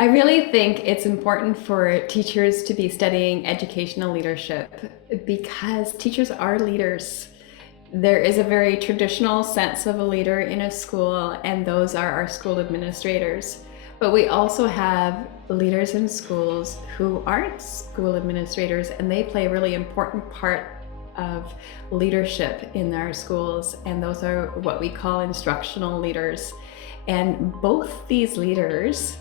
I really think it's important for teachers to be studying educational leadership because teachers are leaders. There is a very traditional sense of a leader in a school, and those are our school administrators. But we also have leaders in schools who aren't school administrators, and they play a really important part of leadership in our schools, and those are what we call instructional leaders. And both these leaders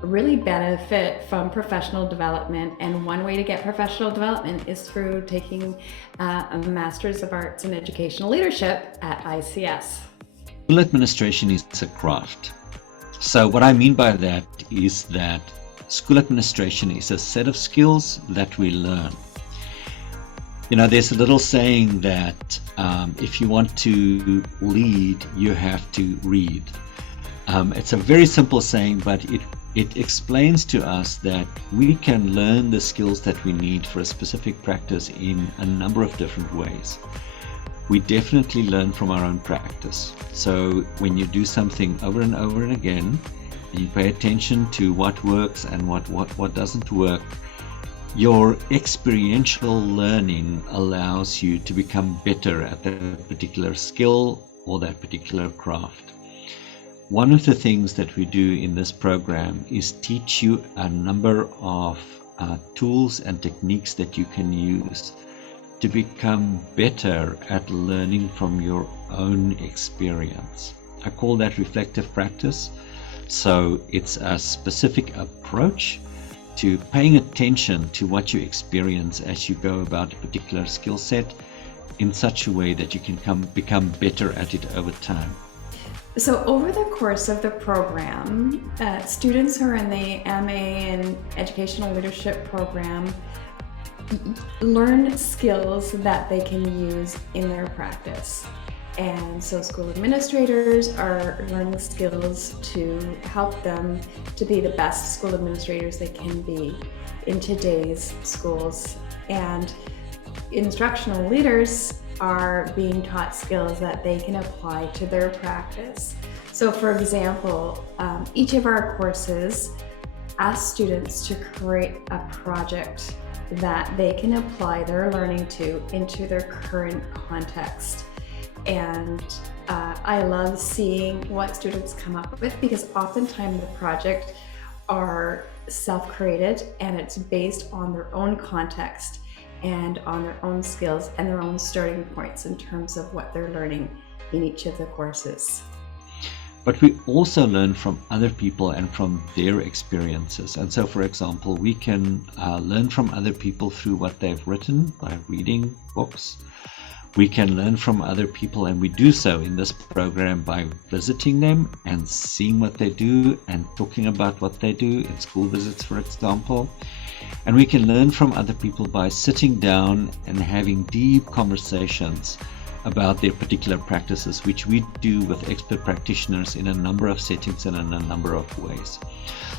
really benefit from professional development, and one way to get professional development is through taking a Master's of Arts in Educational Leadership at ICS. School administration is a craft. So what I mean by that is that school administration is a set of skills that we learn. You know, there's a little saying that if you want to lead, you have to read. It's a very simple saying, but it explains to us that we can learn the skills that we need for a specific practice in a number of different ways. We definitely learn from our own practice. So when you do something over and over and again, you pay attention to what works and what doesn't work, your experiential learning allows you to become better at that particular skill or that particular craft. One of the things that we do in this program is teach you a number of tools and techniques that you can use to become better at learning from your own experience. I call that reflective practice. So it's a specific approach to paying attention to what you experience as you go about a particular skill set in such a way that you can become better at it over time. So over the course of the program, students who are in the MA in Educational Leadership program learn skills that they can use in their practice. And so school administrators are learning skills to help them to be the best school administrators they can be in today's schools. And instructional leaders are being taught skills that they can apply to their practice. So for example, each of our courses ask students to create a project that they can apply their learning to into their current context. And I love seeing what students come up with, because oftentimes the projects are self-created and it's based on their own context and on their own skills and their own starting points in terms of what they're learning in each of the courses. But we also learn from other people and from their experiences. And so, for example, we can learn from other people through what they've written by reading books. We can learn from other people, and we do so in this program by visiting them and seeing what they do and talking about what they do in school visits, for example. And we can learn from other people by sitting down and having deep conversations about their particular practices, which we do with expert practitioners in a number of settings and in a number of ways.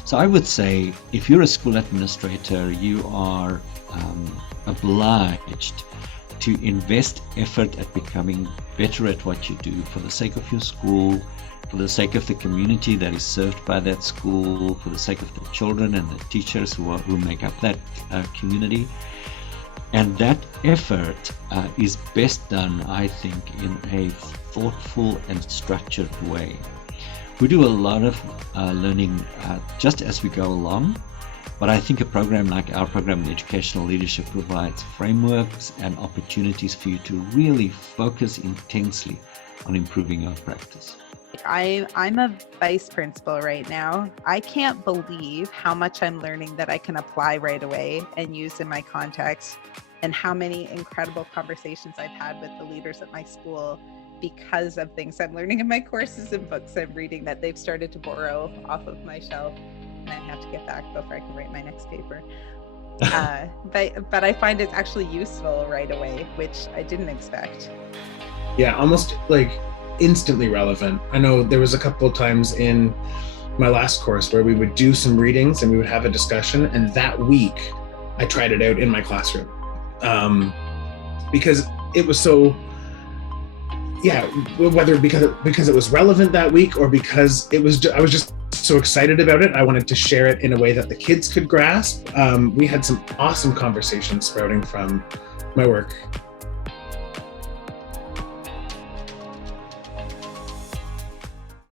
So I would say if you're a school administrator, you are obliged to invest effort at becoming better at what you do for the sake of your school, for the sake of the community that is served by that school, for the sake of the children and the teachers who make up that community. And that effort is best done, I think, in a thoughtful and structured way. We do a lot of learning just as we go along, but I think a program like our program in educational leadership provides frameworks and opportunities for you to really focus intensely on improving your practice. I'm a vice principal right now. I can't believe how much I'm learning that I can apply right away and use in my context, and how many incredible conversations I've had with the leaders at my school because of things I'm learning in my courses and books I'm reading that they've started to borrow off of my shelf, and I have to get back before I can write my next paper. But I find it's actually useful right away, which I didn't expect. Yeah, almost like instantly relevant. I know there was a couple of times in my last course where we would do some readings and we would have a discussion, and that week I tried it out in my classroom because it was so, whether because it was relevant that week or because I was just so excited about it. I wanted to share it in a way that the kids could grasp. We had some awesome conversations sprouting from my work